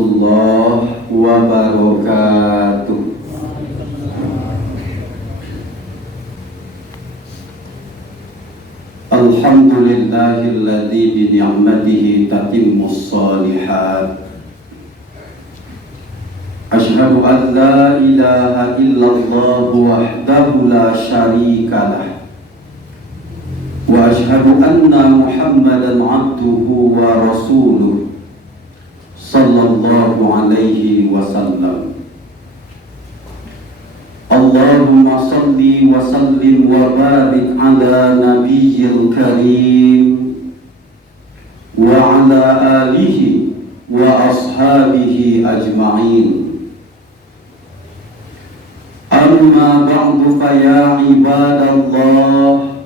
warahmatullahi wabarakatuh. Alhamdulillahilladzi bi ni'matihi tatimmus shalihat. Asyhadu an la ilaha illallah wahdahu la syarika lah. Wa asyhadu anna Muhammadan abduhu wa rasuluh sallallahu alaihi wasallam. Allahumma salli wa sallim wa barik ala nabiyyil karim wa ala alihi wa ashabihi ajma'in. Amma ba'du fa ya ibadallah,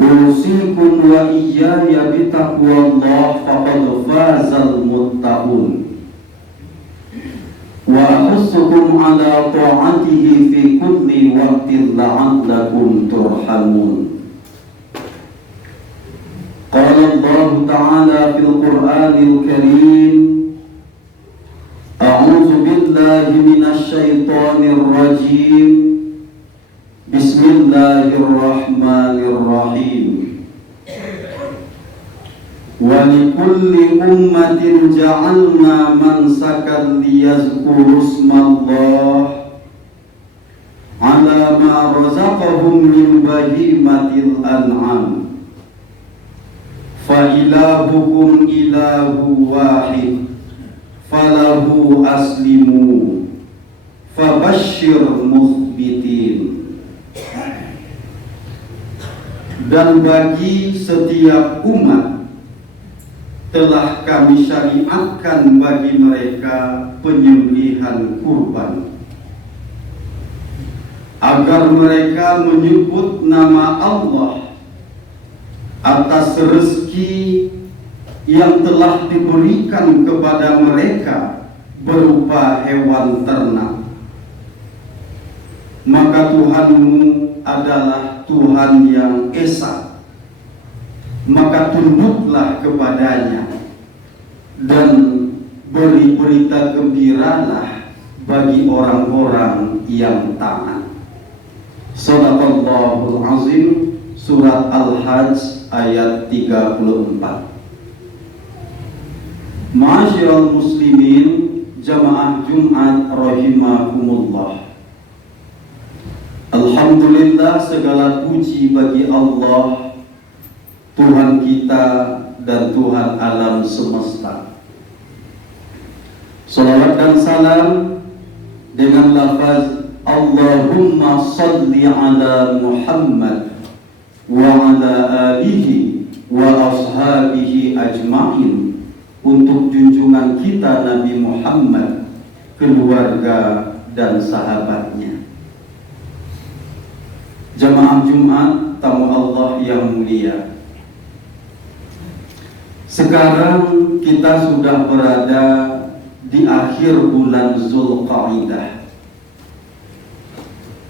usikum wa iyaya bitaqwallah faqad fazal muttaqun. Wa ahussukum ala ta'atihi fi kulli waqtin la'allakum turhamun. Qala Allah ta'ala fil Qur'anil Karim, a'udzu billahi minasy syaithanir rajim. Bismillahirrahmanirrahim. Wa likulli ummatin ja'alna mansakan liyazkuru ismallah ala ma razaqahum min bahimatil an'am. Fa ilahukum ilahu wahid falahu aslimu fabashshir mukhbitin. Dan bagi setiap umat telah kami syariatkan bagi mereka penyembelihan kurban, agar mereka menyebut nama Allah atas rezeki yang telah diberikan kepada mereka berupa hewan ternak. Maka Tuhanmu adalah Tuhan yang esa, maka tunduklah kepadanya dan beri berita gembiralah bagi orang-orang yang taat. Shadaqallahul azim. Surat Al-Hajj ayat 34. Ma'asyiral muslimin jamaah Jumat rahimakumullah. Alhamdulillah, segala puji bagi Allah, Tuhan kita dan Tuhan alam semesta. Salawat dan salam dengan lafaz Allahumma salli ala Muhammad wa ala alihi wa ashabihi ajma'in untuk junjungan kita Nabi Muhammad, keluarga dan sahabatnya. Jamaah Jumat, tamu Allah yang mulia, sekarang kita sudah berada di akhir bulan Zulqa'dah.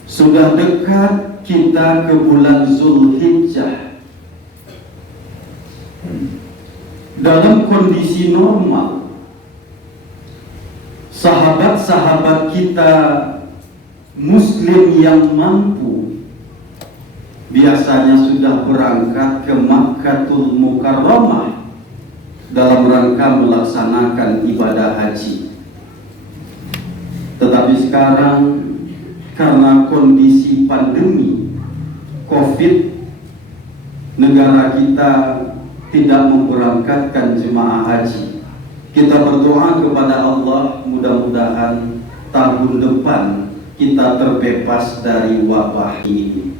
Sudah dekat kita ke bulan Zulhijjah. Dalam kondisi normal, sahabat-sahabat kita Muslim yang mampu biasanya sudah berangkat ke Makkatul Mukarramah dalam rangka melaksanakan ibadah haji. Tetapi sekarang karena kondisi pandemi COVID, negara kita tidak memberangkatkan jemaah haji. Kita berdoa kepada Allah, mudah-mudahan tahun depan kita terbebas dari wabah ini.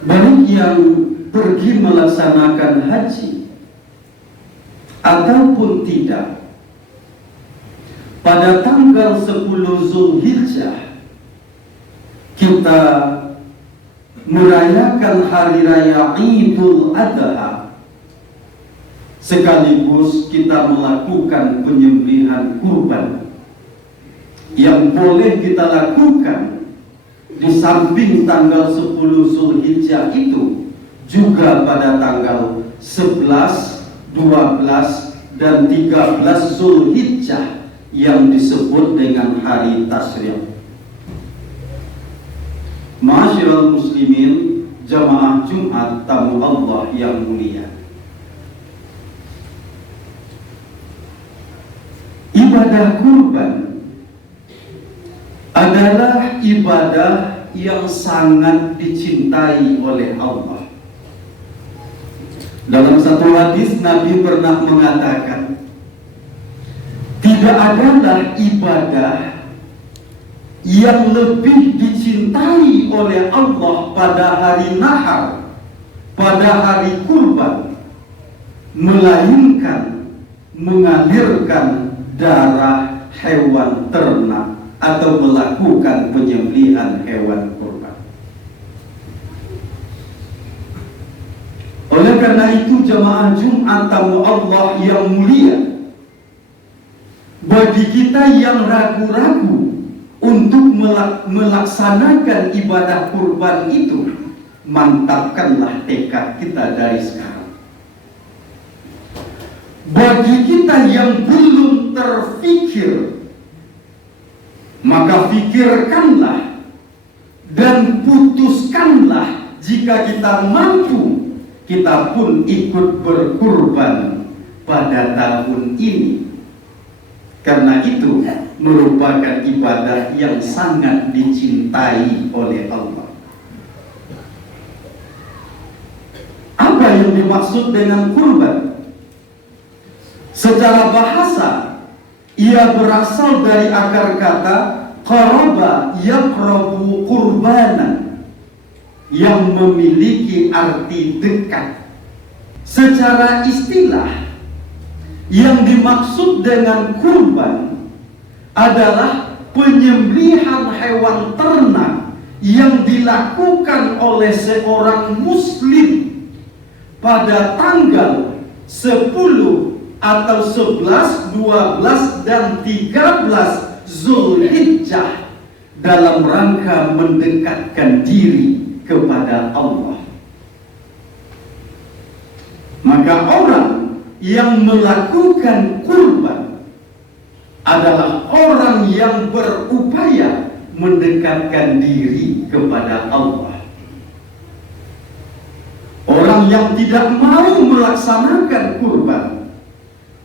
Bagi yang pergi melaksanakan haji ataupun tidak, pada tanggal 10 Zulhijjah kita merayakan hari raya Idul Adha, sekaligus kita melakukan penyembelihan kurban yang boleh kita lakukan di samping tanggal 10 Zulhijjah itu juga pada tanggal 11, 12 dan 13 Zulhijjah yang disebut dengan hari tasyrik. Ma'asyiral muslimin, jamaah Jumat tamu Allah yang mulia. Ibadah kurban adalah ibadah yang sangat dicintai oleh Allah. Dalam satu hadis Nabi pernah mengatakan, tidak adalah ibadah yang lebih dicintai oleh Allah pada hari nahar, pada hari kurban, melainkan mengalirkan darah hewan ternak atau melakukan penyembelihan hewan kurban. Oleh karena itu, jamaah Jumat tamu Allah yang mulia, bagi kita yang ragu-ragu untuk melaksanakan ibadah kurban itu, mantapkanlah tekad kita dari sekarang. Bagi kita yang belum terfikir, maka fikirkanlah dan putuskanlah, jika kita mampu, kita pun ikut berkurban pada tahun ini. Karena itu merupakan ibadah yang sangat dicintai oleh Allah. Apa yang dimaksud dengan kurban? Secara bahasa, ia berasal dari akar kata qaraba yaqrabu qurbanan, yang memiliki arti dekat. Secara istilah, yang dimaksud dengan kurban adalah penyembelihan hewan ternak yang dilakukan oleh seorang muslim pada tanggal 10 atau 11, 12, dan 13 Zulhijjah dalam rangka mendekatkan diri kepada Allah. Maka orang yang melakukan kurban adalah orang yang berupaya mendekatkan diri kepada Allah. Orang yang tidak mau melaksanakan kurban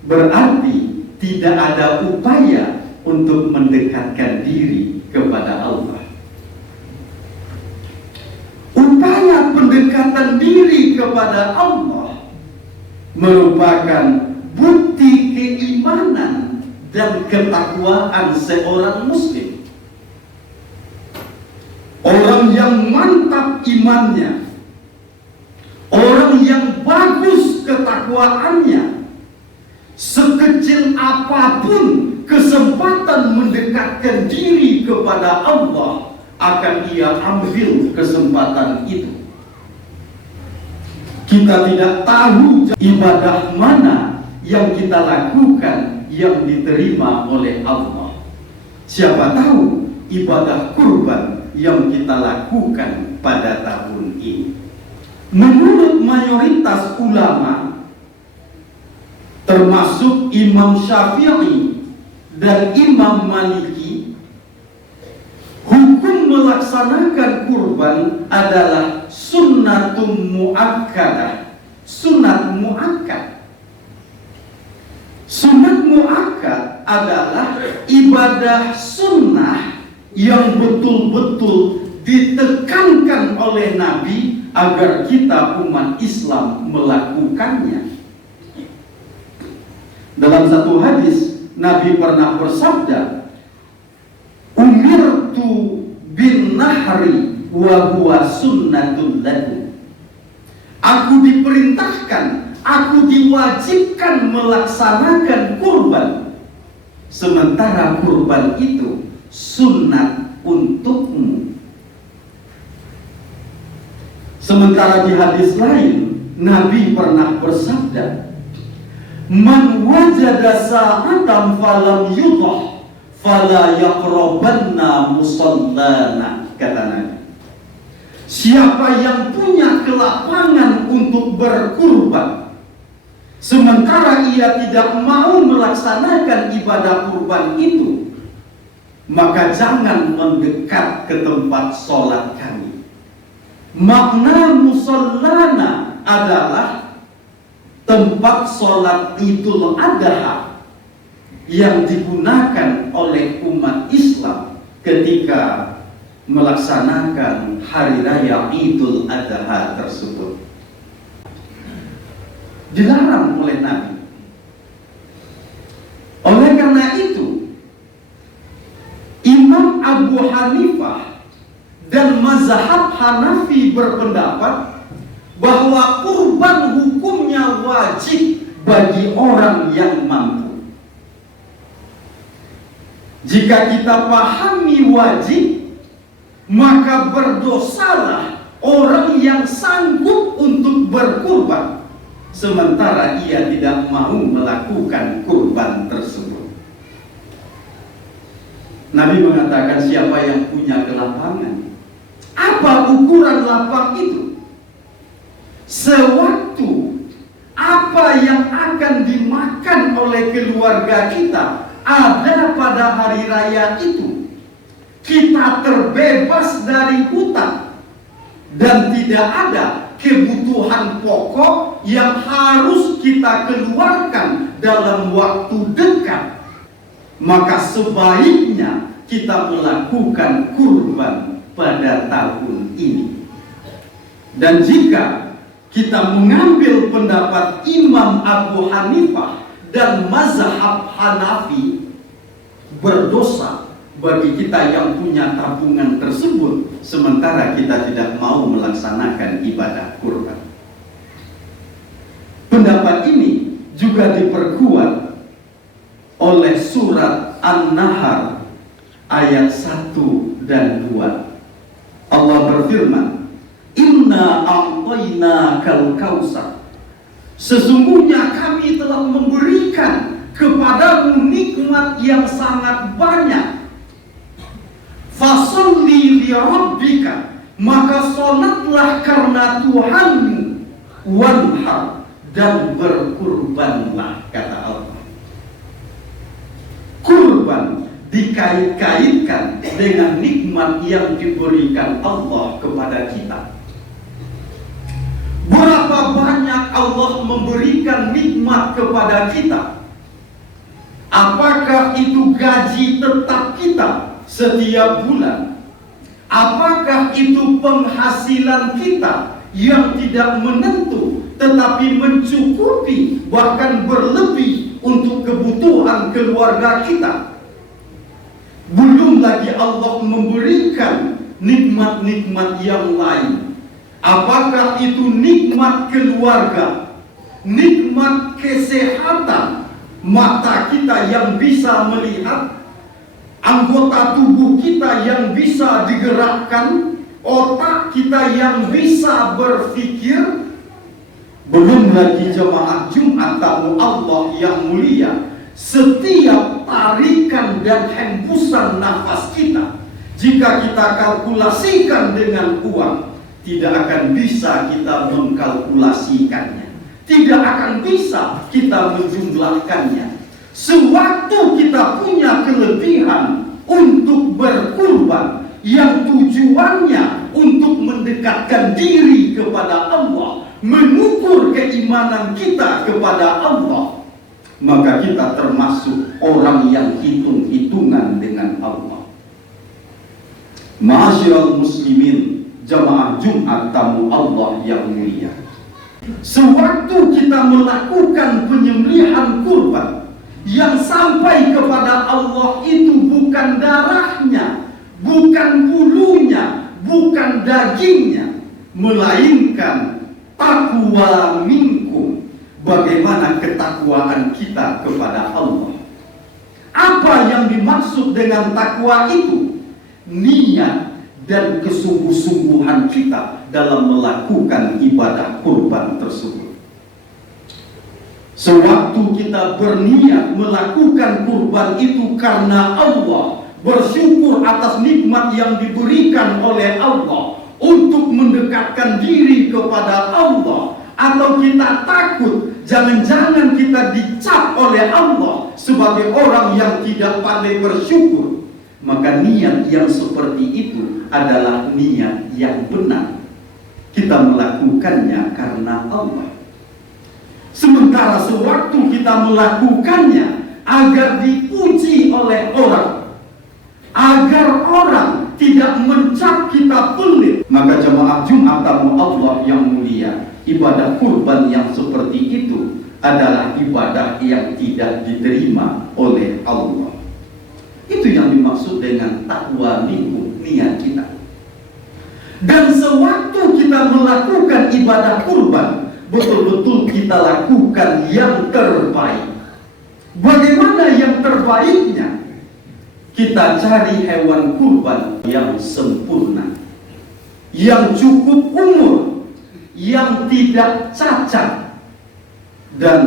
berarti tidak ada upaya untuk mendekatkan diri kepada Allah. Upaya pendekatan diri kepada Allah merupakan bukti keimanan dan ketakwaan seorang muslim. Orang yang mantap imannya, orang yang bagus ketakwaannya, sekecil apapun kesempatan mendekatkan diri kepada Allah, akan ia ambil kesempatan itu. Kita tidak tahu ibadah mana yang kita lakukan yang diterima oleh Allah. Siapa tahu ibadah kurban yang kita lakukan pada tahun ini. Menurut mayoritas ulama, termasuk Imam Syafi'i dan Imam Maliki, hukum melaksanakan kurban adalah sunnatun muakkadah, sunat muakkad. Sunat muakkad adalah ibadah sunnah yang betul-betul ditekankan oleh Nabi agar kita umat Islam melakukannya. Dalam satu hadis, Nabi pernah bersabda, "Umirtu bin nahri wa huwa sunnatun lakum." Aku diperintahkan, aku diwajibkan melaksanakan kurban, sementara kurban itu sunnat untukmu. Sementara di hadis lain, Nabi pernah bersabda, "Man wajada sa'atan falam yudhah fala yaqrabanna musallana," kata Nabi. Siapa yang punya kelapangan untuk berkurban, sementara ia tidak mau melaksanakan ibadah kurban itu, maka jangan mendekat ke tempat sholat kami. Makna musallana adalah tempat sholat Idul Adha yang digunakan oleh umat Islam ketika melaksanakan hari raya Idul Adha tersebut. Dilarang oleh Nabi. Oleh karena itu, Imam Abu Hanifah dan mazhab Hanafi berpendapat bahwa kurban hukumnya wajib bagi orang yang mampu. Jika kita pahami wajib, maka berdosalah orang yang sanggup untuk berkurban, sementara ia tidak mau melakukan kurban tersebut. Nabi mengatakan, siapa yang punya kelapangan? Apa ukuran lapang itu? Sewaktu apa yang akan dimakan oleh keluarga kita ada pada hari raya itu, kita terbebas dari hutang dan tidak ada kebutuhan pokok yang harus kita keluarkan dalam waktu dekat, maka sebaiknya kita melakukan kurban pada tahun ini. Dan jika kita mengambil pendapat Imam Abu Hanifah dan mazhab Hanafi, berdosa bagi kita yang punya tabungan tersebut sementara kita tidak mau melaksanakan ibadah kurban. Pendapat ini juga diperkuat oleh surat An-Nahl ayat 1 dan 2. Allah berfirman, Inna a'tainakal kautsar. Sesungguhnya kami telah memberikan kepadamu nikmat yang sangat banyak. Fasholli li rabbika, maka sholatlah karena Tuhanmu, wanhar, dan berkurbanlah, kata Allah. Kurban dikait-kaitkan dengan nikmat yang diberikan Allah kepada kita. Berapa banyak Allah memberikan nikmat kepada kita? Apakah itu gaji tetap kita setiap bulan? Apakah itu penghasilan kita yang tidak menentu tetapi mencukupi bahkan berlebih untuk kebutuhan keluarga kita? Belum lagi Allah memberikan nikmat-nikmat yang lain. Apakah itu nikmat keluarga, nikmat kesehatan, mata kita yang bisa melihat, anggota tubuh kita yang bisa digerakkan, otak kita yang bisa berpikir. Belum lagi jemaah Jumat tamu Allah yang mulia, setiap tarikan dan hembusan nafas kita, jika kita kalkulasikan dengan uang, tidak akan bisa kita mengkalkulasikannya, tidak akan bisa kita menjumlahkannya. Sewaktu kita punya kelebihan untuk berkurban yang tujuannya untuk mendekatkan diri kepada Allah, mengukur keimanan kita kepada Allah, maka kita termasuk orang yang hitung-hitungan dengan Allah. Ma'asyiral muslimin, jamaah Jumat tamu Allah yang mulia, sewaktu kita melakukan penyembelihan kurban, yang sampai kepada Allah itu bukan darahnya, bukan bulunya, bukan dagingnya, melainkan taqwa minkum, bagaimana ketakwaan kita kepada Allah. Apa yang dimaksud dengan takwa itu? Niat dan kesungguh-sungguhan kita dalam melakukan ibadah kurban tersebut. Sewaktu kita berniat melakukan kurban itu karena Allah, bersyukur atas nikmat yang diberikan oleh Allah untuk mendekatkan diri kepada Allah, atau kita takut Jangan-jangan kita dicap oleh Allah sebagai orang yang tidak pandai bersyukur. Maka niat yang seperti itu adalah niat yang benar. Kita melakukannya karena Allah. Sementara sewaktu kita melakukannya agar dipuji oleh orang, agar orang tidak mencap kita pelit, maka jemaah Jumat tamu Allah yang mulia, ibadah kurban yang seperti itu adalah ibadah yang tidak diterima oleh Allah. Itu yang dimaksud dengan takwa minkum, niat kita. Dan sewaktu kita melakukan ibadah kurban, betul-betul kita lakukan yang terbaik. Bagaimana yang terbaiknya? Kita cari hewan kurban yang sempurna, yang cukup umur, yang tidak cacat, dan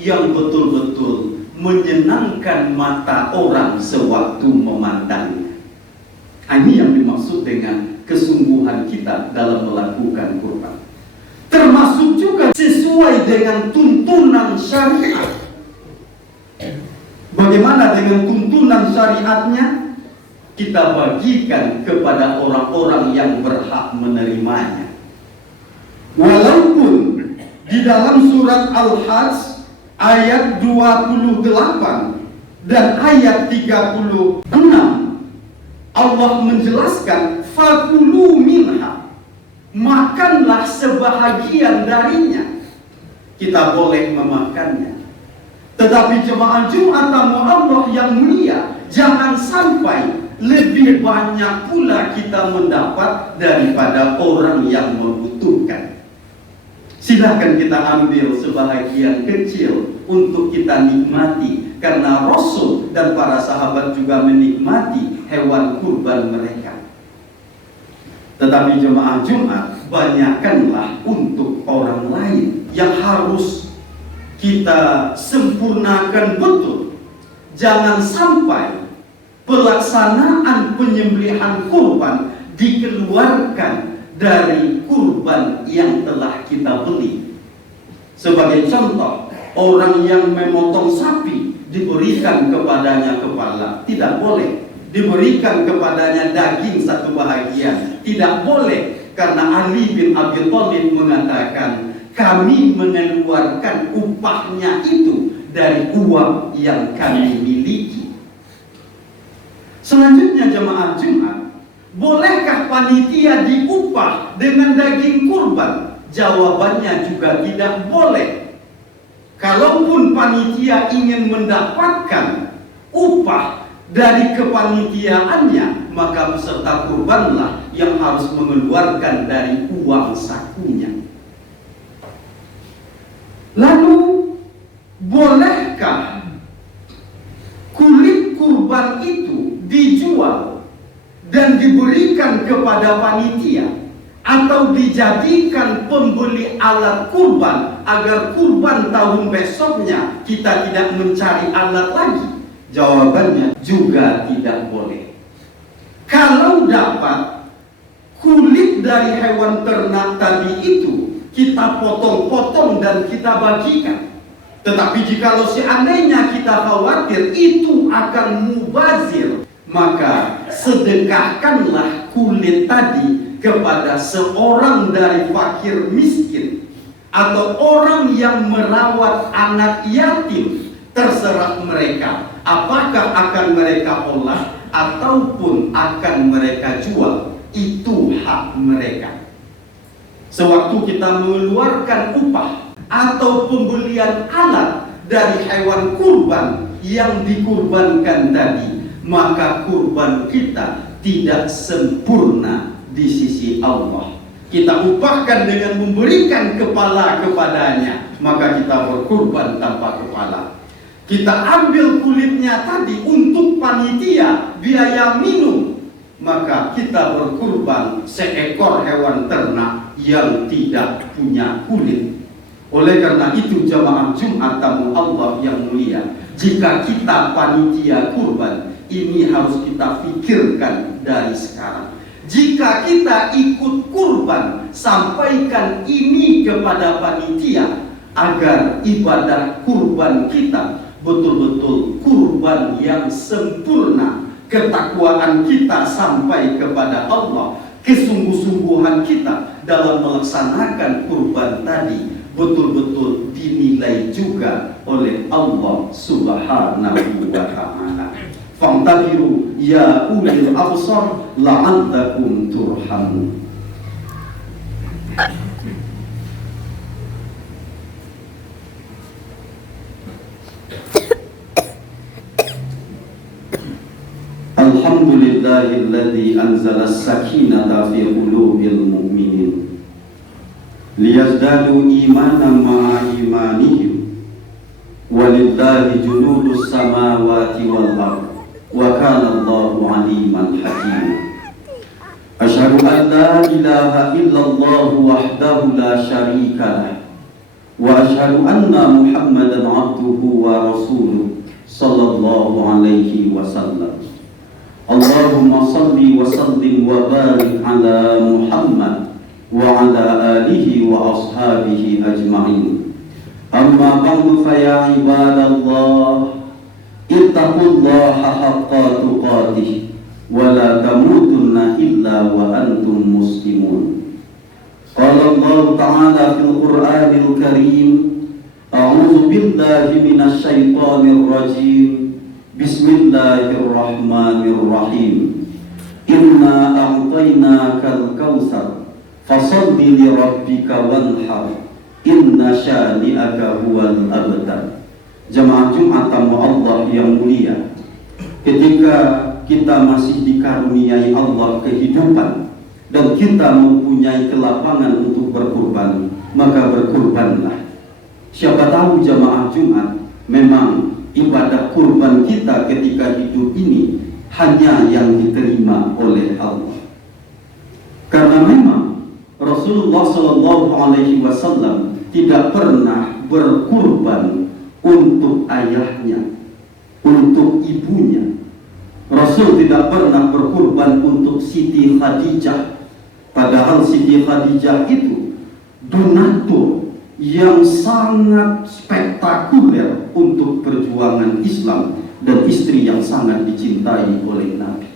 yang betul-betul menyenangkan mata orang sewaktu memandangnya. Ini yang dimaksud dengan kesungguhan kita dalam melakukan kurban. Termasuk juga sesuai dengan tuntunan syariat. Bagaimana dengan tuntunan syariatnya? Kita bagikan kepada orang-orang yang berhak menerimanya. Walaupun di dalam surat Al-Hajj ayat 28 dan ayat 36 Allah menjelaskan fakulu minha, makanlah sebahagian darinya. Kita boleh memakannya. Tetapi jemaah Jumat tamu Allah yang mulia, jangan sampai lebih banyak pula kita mendapat daripada orang yang membutuhkan. Silahkan kita ambil sebahagian kecil untuk kita nikmati, karena Rasul dan para sahabat juga menikmati hewan kurban mereka. Tetapi jemaah Jumat, banyakkanlah untuk orang lain. Yang harus kita sempurnakan betul. Jangan sampai pelaksanaan penyembelihan kurban dikeluarkan dari kurban yang telah kita beli. Sebagai contoh, orang yang memotong sapi diberikan kepadanya kepala, tidak boleh. Diberikan kepadanya daging satu bahagian, tidak boleh. Karena Ali bin Abi Thalib mengatakan, kami mengeluarkan upahnya itu dari uang yang kami miliki. Selanjutnya jemaah Jumat, bolehkah panitia diupah dengan daging kurban? Jawabannya juga tidak boleh. Kalaupun panitia ingin mendapatkan upah dari kepanitiaannya, maka peserta kurbanlah yang harus mengeluarkan dari uang sakunya. Lalu, bolehkah kulit kurban itu dijual dan diberikan kepada panitia, atau dijadikan pembeli alat kurban agar kurban tahun besoknya kita tidak mencari alat lagi? Jawabannya juga tidak boleh. Kalau dapat kulit dari hewan ternak tadi itu, kita potong-potong dan kita bagikan. Tetapi jikalau seandainya kita khawatir itu akan mubazir, maka sedekahkanlah kulit tadi kepada seorang dari fakir miskin atau orang yang merawat anak yatim. Terserah mereka, apakah akan mereka olah ataupun akan mereka jual. Itu hak mereka. Sewaktu kita mengeluarkan upah atau pembelian alat dari hewan kurban yang dikurbankan tadi, maka kurban kita tidak sempurna di sisi Allah. Kita upahkan dengan memberikan kepala kepadanya, maka kita berkurban tanpa kepala. Kita ambil kulitnya tadi untuk panitia, biaya minum, maka kita berkurban seekor hewan ternak yang tidak punya kulit. Oleh karena itu jamaah Jumat tamu Allah yang mulia, jika kita panitia kurban, ini harus kita pikirkan dari sekarang. Jika kita ikut kurban, sampaikan ini kepada panitia agar ibadah kurban kita betul-betul kurban yang sempurna, ketakwaan kita sampai kepada Allah, kesungguh-sungguhan kita dalam melaksanakan kurban tadi betul-betul dinilai juga oleh Allah Subhanahu wa ta'ala. Fa'tabiru ya ulil absar la'allakum turhamun. Alhamdulillahilladzi anzala as-sakinata fi qulubil mu'minin liyazdadu imanan ma'a imanihim walillahi junudus samawati wal ardh wa kana Allahu aliman hakima. Asyhadu an la ilaha illallah wahdahu la syarika lah wa asyhadu anna Muhammadan abduhu wa rasuluh sallallahu alaihi wasallam. Allahumma salli wa sallim wa barik ala Muhammad wa ala alihi wa ashabihi ajma'in. Amma ba'du fa ya ibadallah ittaqullaha haqqa tuqatih wa la tamutunna illa wa antum muslimun. Qala Allah ta'ala fil Qur'anil Karim, a'udzu billahi minasy syaithanir rajim. Bismillahirrahmanirrahim. Inna a'tainakal kautsar fasholli li rabbika wanhar inna syani'aka huwal abtar. Jemaah Jumat tamu Allah yang mulia, ketika kita masih dikaruniai Allah kehidupan dan kita mempunyai kelapangan untuk berkurban, maka berkurbanlah. Siapa tahu jemaah Jumat, memang ibadah kurban kita ketika hidup ini hanya yang diterima oleh Allah. Karena memang Rasulullah Shallallahu Alaihi Wasallam tidak pernah berkurban untuk ayahnya, untuk ibunya. Rasul tidak pernah berkurban untuk Siti Khadijah. Padahal Siti Khadijah itu donatur yang sangat spektakuler untuk perjuangan Islam dan istri yang sangat dicintai oleh Nabi.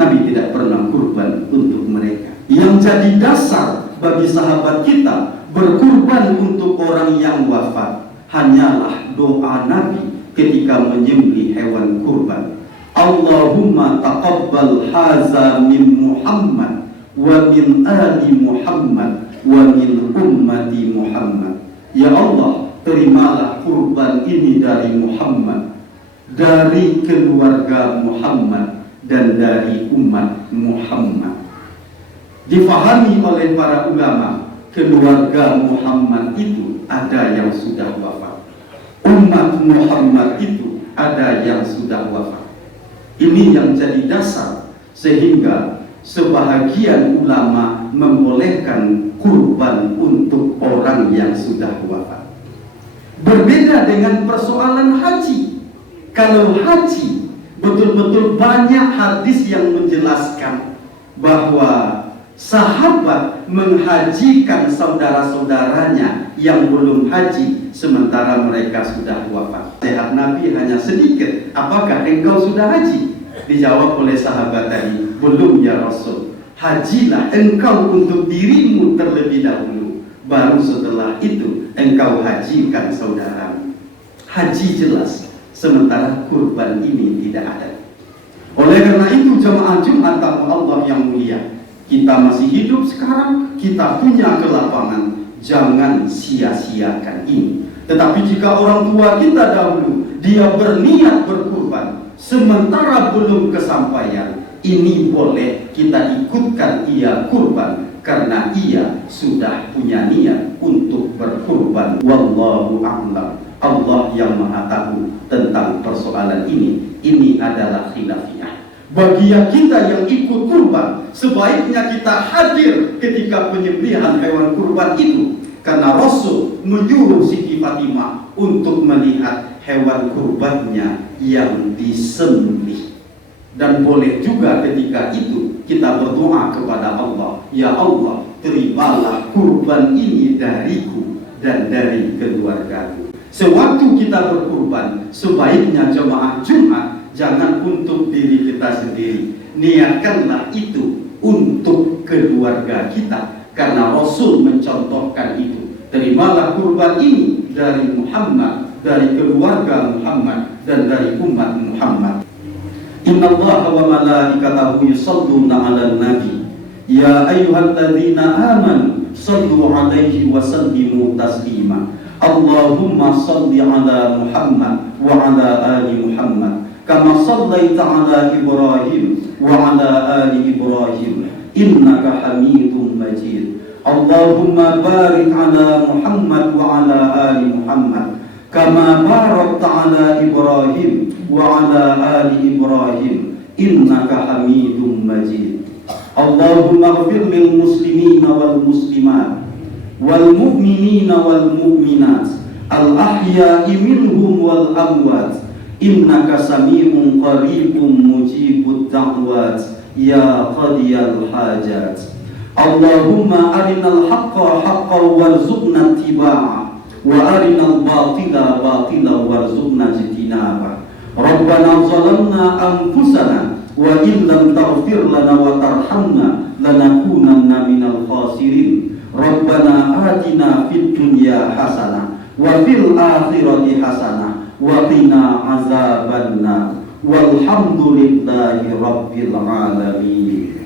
Nabi tidak pernah kurban untuk mereka. Yang jadi dasar bagi sahabat kita berkurban untuk orang yang wafat hanyalah doa Nabi ketika menyembelih hewan kurban. Allahumma taqabbal haza min Muhammad wa min ali Muhammad wa min ummati Muhammad. Ya Allah, terimalah kurban ini dari Muhammad, dari keluarga Muhammad, dan dari umat Muhammad. Difahami oleh para ulama, keluarga Muhammad itu ada yang sudah wafat, umat Muhammad itu ada yang sudah wafat. Ini yang jadi dasar sehingga sebahagian ulama membolehkan kurban untuk orang yang sudah wafat. Berbeda dengan persoalan haji. Kalau haji, betul-betul banyak hadis yang menjelaskan bahwa sahabat menghajikan saudara-saudaranya yang belum haji sementara mereka sudah wafat. Nasihat Nabi hanya sedikit, apakah engkau sudah haji? Dijawab oleh sahabat tadi, belum ya Rasul. Hajilah engkau untuk dirimu terlebih dahulu, baru setelah itu engkau hajikan saudaramu. Haji jelas, sementara kurban ini tidak ada. Oleh karena itu jemaah Jumat tamu Allah yang mulia, kita masih hidup sekarang, kita punya kelapangan, jangan sia-siakan ini. Tetapi jika orang tua kita dahulu dia berniat berkurban sementara belum kesampaian, ini boleh kita ikutkan ia kurban karena ia sudah punya niat untuk berkurban. Wallahu a'lam. Allah yang maha tahu tentang persoalan ini. Ini adalah khilafiyah. Bagi yang kita yang ikut kurban, sebaiknya kita hadir ketika penyembelihan hewan kurban itu, karena Rasul menyuruh Siti Fatimah untuk melihat hewan kurbannya yang disembelih. Dan boleh juga ketika itu kita berdoa kepada Allah, ya Allah, terimalah kurban ini dariku dan dari keluargaku. Sewaktu kita berkurban, sebaiknya jemaah Jumat jangan untuk diri kita sendiri. Niatkanlah itu untuk keluarga kita, karena Rasul mencontohkan itu. Terimalah kurban ini dari Muhammad, dari keluarga Muhammad, dan dari umat Muhammad. Inna Allaha wa malaikatahu yusalluna 'alan nabi ya ayyuhalladzina amanu sallu 'alaihi wa sallimu taslima. Allahumma salli 'ala Muhammad wa 'ala ali Muhammad kama shallaita 'ala Ibrahim wa 'ala ali Ibrahim innaka Hamidum Majid. Allahumma barik 'ala Muhammad wa 'ala ali Muhammad kama barakta 'ala Ibrahim wa 'ala ali Ibrahim innaka Hamidum Majid. Allahumma ighfir lil muslimina wal muslimat wal mu'minina wal mu'minat al ahya'i minhum wal amwat innaka sami'un qaribun mujibud da'wat ya qadiyal hajat. Allahumma arinal haqqa haqqan warzuqna ittiba'a wa arinal batila batila warzuqna ijtinaba. Rabbana zalamna anfusana wa illam taghfir lana wa tarhamna lanakunanna minal khasirin. Rabbana atina fid dunya hasanah wa fil akhirati hasanah wa qina azabannar. Walhamdulillahi rabbil alamin.